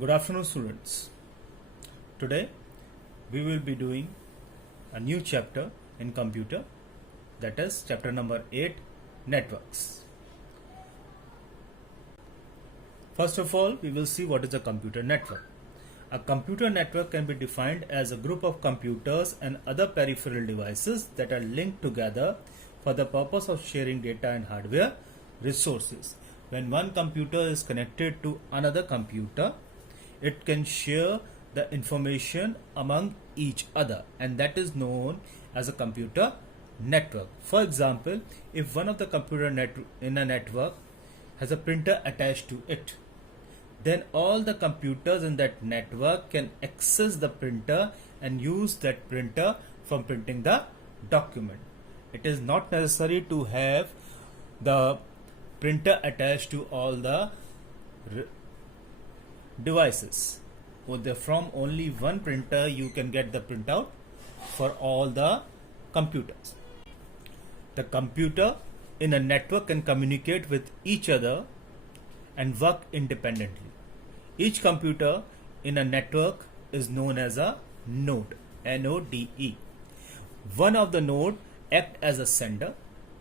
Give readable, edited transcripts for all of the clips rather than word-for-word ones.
Good afternoon, students. Today we will be doing a new chapter in computer, that is chapter number 8, networks. First of all, we will see what is a computer network. A computer network can be defined as a group of computers and other peripheral devices that are linked together for the purpose of sharing data and hardware resources. When one computer is connected to another computer, it can share the information among each other, and that is known as a computer network. For example, if one of the computer in a network has a printer attached to it, then all the computers in that network can access the printer and use that printer from printing the document. It is not necessary to have the printer attached to all the devices. From only one printer you can get the printout for all the computers. The computer in a network can communicate with each other and work independently. Each computer in a network is known as a node, N-O-D-E. One of the node act as a sender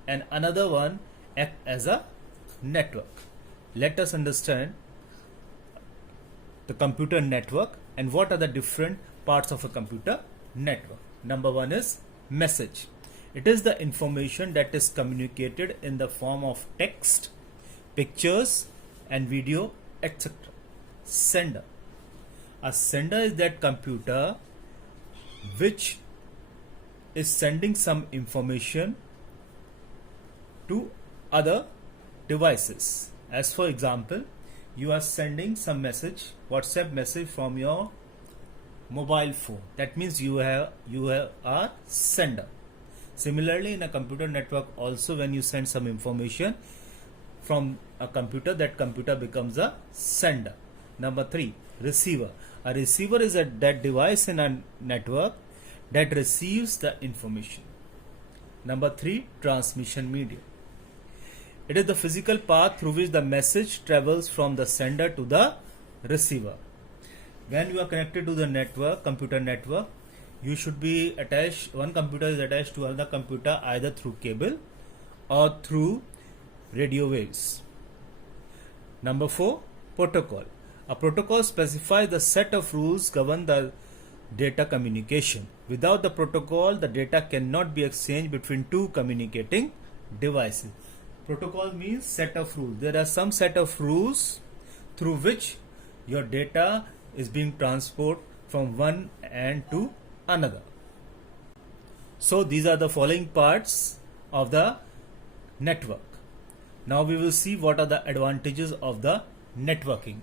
and another one act as a network. Let us understand the computer network and what are the different parts of a computer network. Number one is message. It is the information that is communicated in the form of text, pictures and video, etc. Sender. A sender is that computer which is sending some information to other devices. As for example, you are sending some message, WhatsApp message from your mobile phone. That means you are a sender. Similarly, in a computer network also, when you send some information from a computer, that computer becomes a sender. Number 3, receiver. A receiver is that device in a network that receives the information. Number 3, transmission medium. It is the physical path through which the message travels from the sender to the receiver. When you are connected to the network, computer network, you should be attached, one computer is attached to another computer either through cable or through radio waves. Number 4, protocol. A protocol specifies the set of rules govern the data communication. Without the protocol, the data cannot be exchanged between two communicating devices. Protocol means set of rules. There are some set of rules through which your data is being transported from one end to another. So these are the following parts of the network. Now we will see what are the advantages of the networking.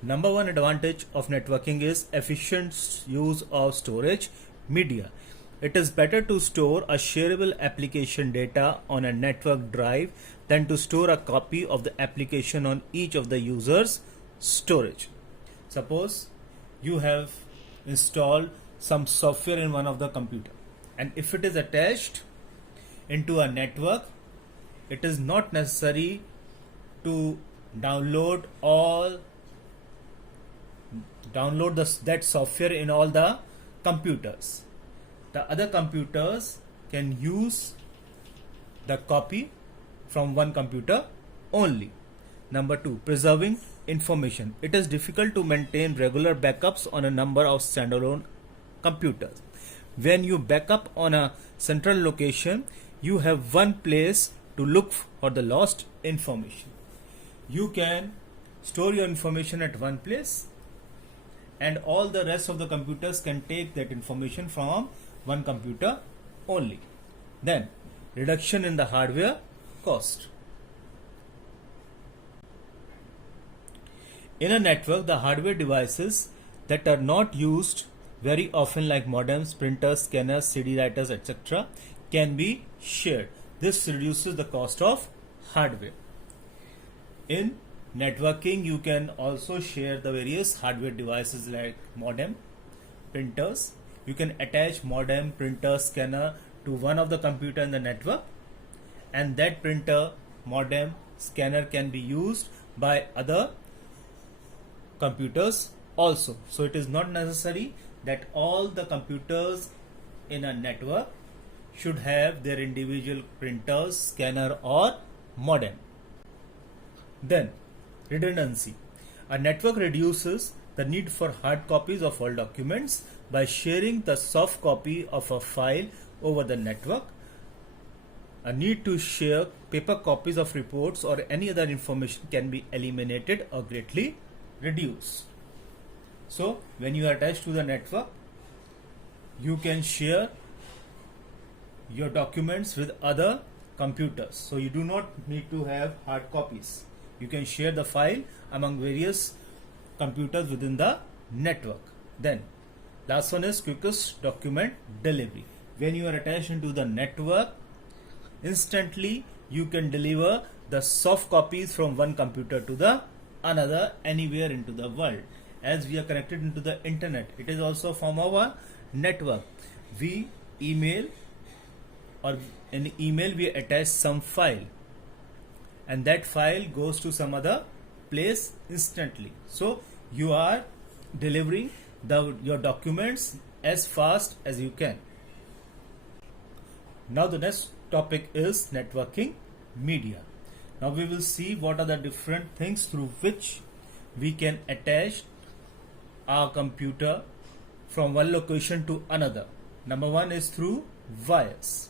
Number 1 advantage of networking is efficient use of storage media. It is better to store a shareable application data on a network drive than to store a copy of the application on each of the user's storage. Suppose you have installed some software in one of the computer, and if it is attached into a network, it is not necessary to download that software in all the computers. The other computers can use the copy from one computer only. Number 2, preserving information. It is difficult to maintain regular backups on a number of standalone computers. When you backup on a central location, you have one place to look for the lost information. You can store your information at one place, and all the rest of the computers can take that information from one computer only. Then, reduction in the hardware cost. In a network, the hardware devices that are not used very often, like modems, printers, scanners, CD writers, etc., can be shared. This reduces the cost of hardware. In networking, you can also share the various hardware devices like modem, printers. You can attach modem, printer, scanner to one of the computer in the network, and that printer, modem, scanner can be used by other computers also. So it is not necessary that all the computers in a network should have their individual printers, scanner or modem. Then redundancy. A network reduces the need for hard copies of all documents by sharing the soft copy of a file over the network. A need to share paper copies of reports or any other information can be eliminated or greatly reduced. So when you are attached to the network, you can share your documents with other computers. So you do not need to have hard copies. You can share the file among various computers within the network. Then last one is quickest document delivery. When you are attached into the network, instantly you can deliver the soft copies from one computer to the another anywhere into the world. As we are connected into the internet, it is also from our network. We email, or in email we attach some file, and that file goes to some other place instantly. So you are delivering your documents as fast as you can. Now the next topic is networking media. Now we will see what are the different things through which we can attach our computer from one location to another. Number one is through wires.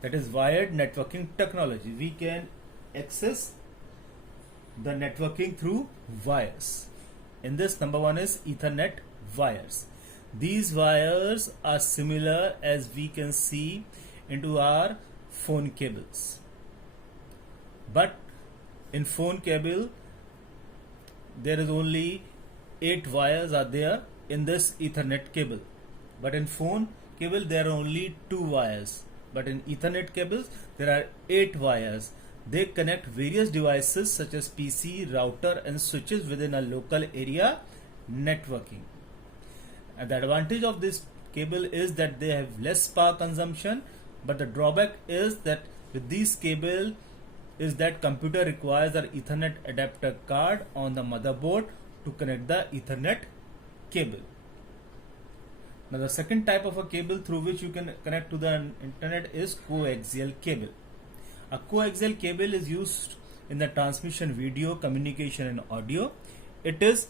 That is wired networking technology. We can access the networking through wires. In this, number one is Ethernet wires. These wires are similar as we can see into our phone cables. But in phone cable, there is only 8 wires are there in this Ethernet cable. But in phone cable, there are only 2 wires. But in Ethernet cables, there are 8 wires. They connect various devices such as PC, router and switches within a local area networking. And the advantage of this cable is that they have less power consumption, but the drawback is that with these cable is that computer requires an Ethernet adapter card on the motherboard to connect the Ethernet cable. Now the second type of a cable through which you can connect to the internet is coaxial cable. A coaxial cable is used in the transmission, video, communication and audio. It is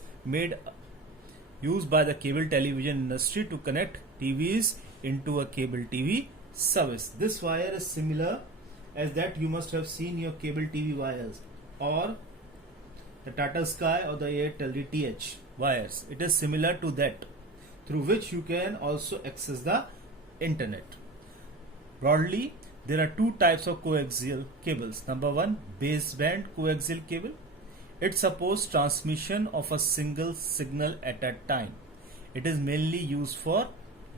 used by the cable television industry to connect TVs into a cable TV service. This wire is similar as that you must have seen your cable TV wires or the Tata Sky or the Airtel DTH wires. It is similar to that, through which you can also access the internet. Broadly, there are 2 types of coaxial cables. Number one, baseband coaxial cable. It supports transmission of a single signal at a time. It is mainly used for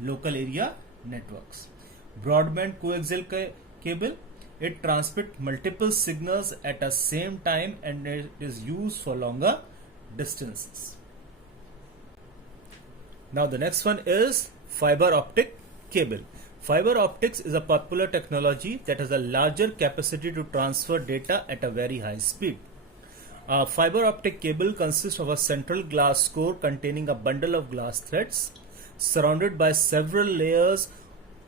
local area networks. Broadband coaxial cable. It transmits multiple signals at the same time and it is used for longer distances. Now the next one is fiber optic cable. Fiber optics is a popular technology that has a larger capacity to transfer data at a very high speed. A fiber optic cable consists of a central glass core containing a bundle of glass threads surrounded by several layers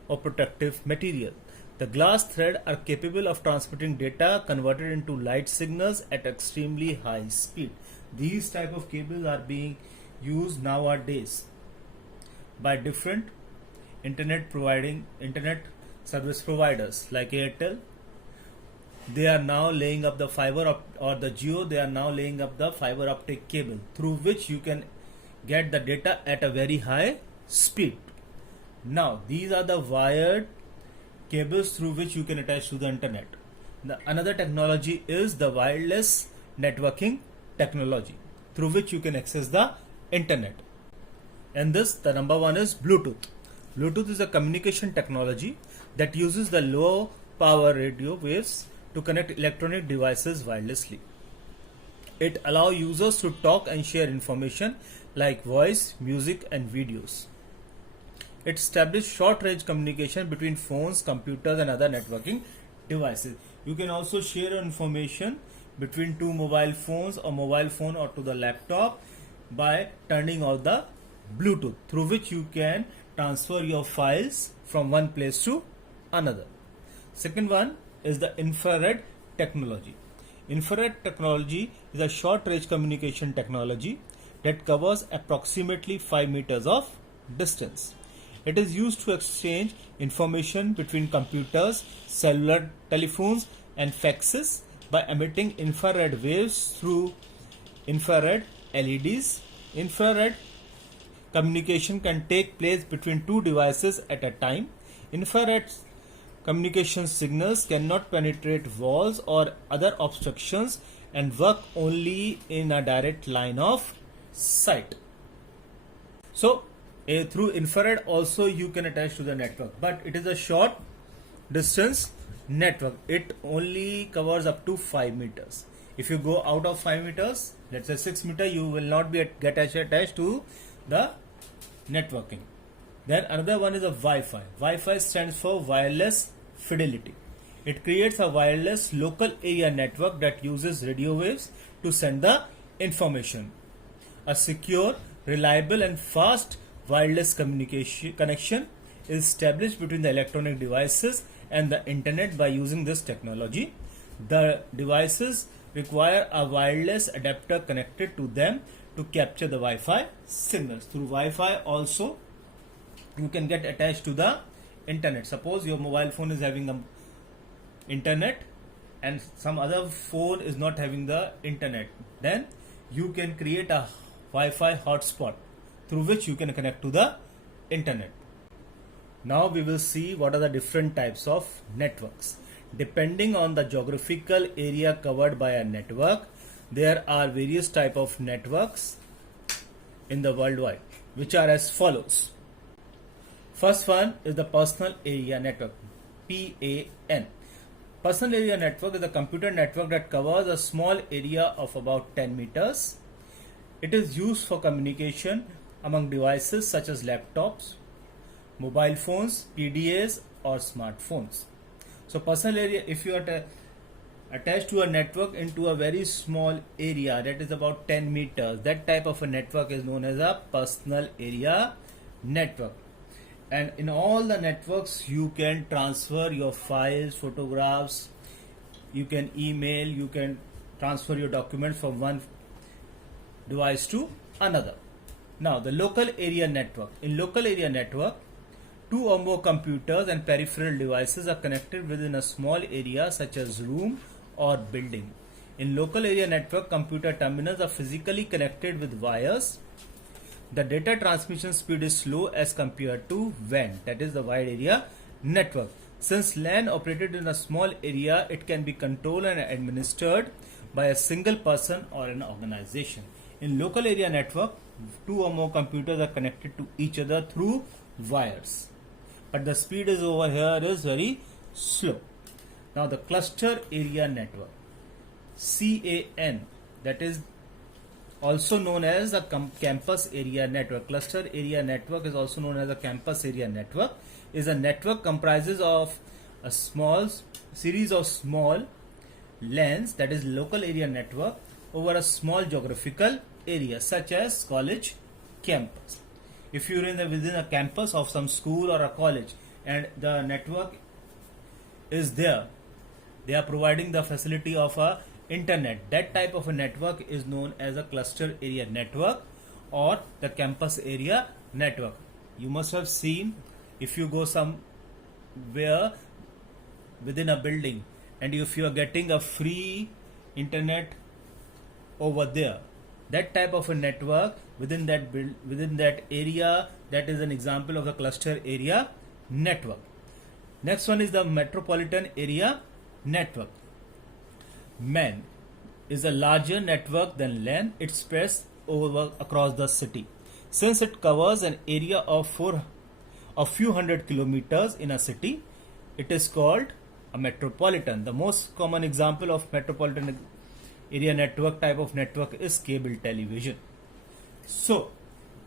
of protective material. The glass threads are capable of transmitting data converted into light signals at extremely high speed. These type of cables are being used nowadays by different internet service providers like Airtel. They are now laying up the or the Jio. They are now laying up the fiber optic cable through which you can get the data at a very high speed. Now these are the wired cables through which you can attach to the internet. Another technology is the wireless networking technology through which you can access the internet. And this, the number one is Bluetooth. Bluetooth is a communication technology that uses the low power radio waves to connect electronic devices wirelessly. It allows users to talk and share information like voice, music and videos. It establishes short-range communication between phones, computers and other networking devices. You can also share information between 2 mobile phones or mobile phone or to the laptop. by turning off the Bluetooth, through which you can transfer your files from one place to another. Second one is the infrared technology. Infrared technology is a short range communication technology that covers approximately 5 meters of distance. It is used to exchange information between computers, cellular telephones, and faxes by emitting infrared waves through infrared LEDs. Infrared communication can take place between two devices at a time. Infrared communication signals cannot penetrate walls or other obstructions and work only in a direct line of sight. So, through infrared also you can attach to the network, but it is a short distance network. It only covers up to 5 meters. If you go out of 5 meters, let's say 6 meter, you will not be attached to the networking. Then another one is a Wi-Fi. Wi-Fi stands for wireless fidelity. It creates a wireless local area network that uses radio waves to send the information. A secure, reliable and fast wireless communication connection is established between the electronic devices and the internet by using this technology. The devices require a wireless adapter connected to them to capture the Wi-Fi signals. Through Wi-Fi also you can get attached to the internet. Suppose your mobile phone is having the internet and some other phone is not having the internet, then you can create a Wi-Fi hotspot through which you can connect to the internet. Now we will see what are the different types of networks. Depending on the geographical area covered by a network, there are various type of networks in the worldwide, which are as follows. First one is the personal area network, PAN. Personal area network is a computer network that covers a small area of about 10 meters. It is used for communication among devices such as laptops, mobile phones, PDAs or smartphones. So personal area, if you are attached to a network into a very small area that is about 10 meters, that type of a network is known as a personal area network. And in all the networks you can transfer your files, photographs, you can email, you can transfer your documents from one device to another. Now the local area network. In local area network, two or more computers and peripheral devices are connected within a small area such as room or building. In local area network, computer terminals are physically connected with wires. The data transmission speed is slow as compared to WAN, that is the wide area network. Since LAN operated in a small area, it can be controlled and administered by a single person or an organization. In local area network, two or more computers are connected to each other through wires, but the speed is over here is very slow. Now the cluster area network, CAN, that is also known as the campus area network. Cluster area network is also known as a campus area network. Is a network comprises of a small series of small LANs, that is local area network, over a small geographical area such as college campus. If you are within a campus of some school or a college and the network is there, they are providing the facility of a internet. That type of a network is known as a cluster area network or the campus area network. You must have seen, if you go somewhere within a building and if you are getting a free internet over there, that type of a network within that area, that is an example of a cluster area network. Next one is the metropolitan area network. MAN is a larger network than LAN. It spreads across the city. Since it covers an area of a few hundred kilometers in a city, it is called a metropolitan. The most common example of metropolitan area network type of network is cable television. So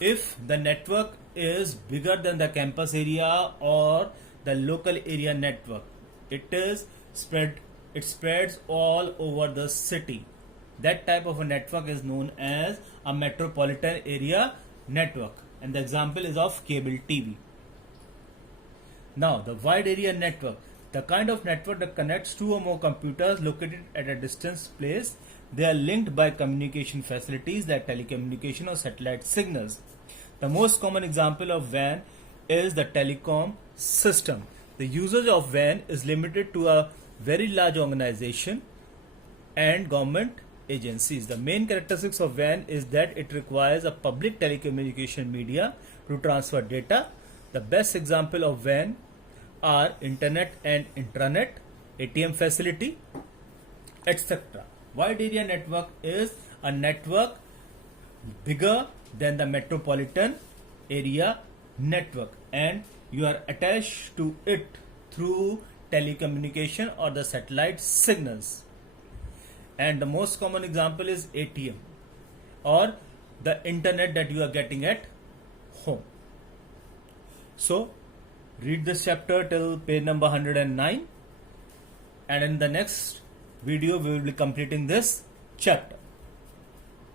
if the network is bigger than the campus area or the local area network, it spreads all over the city. That type of a network is known as a metropolitan area network, and the example is of cable TV. Now, the wide area network, the kind of network that connects two or more computers located at a distant place. They are linked by communication facilities like telecommunication or satellite signals. The most common example of WAN is the telecom system. The usage of WAN is limited to a very large organization and government agencies. The main characteristics of WAN is that it requires a public telecommunication media to transfer data. The best example of WAN are internet and intranet, ATM facility, etc. Wide area network is a network bigger than the metropolitan area network, and you are attached to it through telecommunication or the satellite signals. And the most common example is ATM or the internet that you are getting at home. So read this chapter till page number 109, and in the next video we will be completing this chapter.